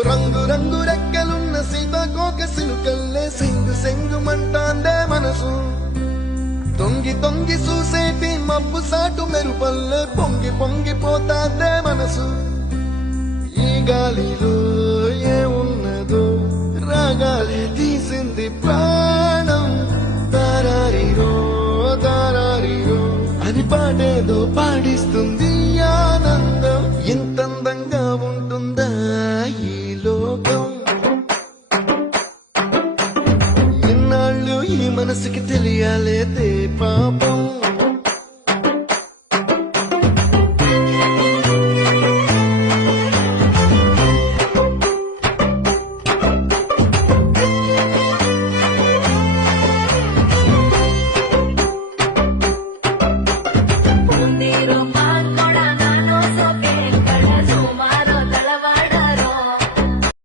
రంగు రంగు రెక్కలున్న సీతాకోక సినుకల్లే సెంగు సెంగు మంటాందే మనసు తొంగి తొంగి చూసేటి మబ్బు సాటు మెరుపల్లే పొంగి పొంగి పోతాందే మనసు ఈ గాలిలో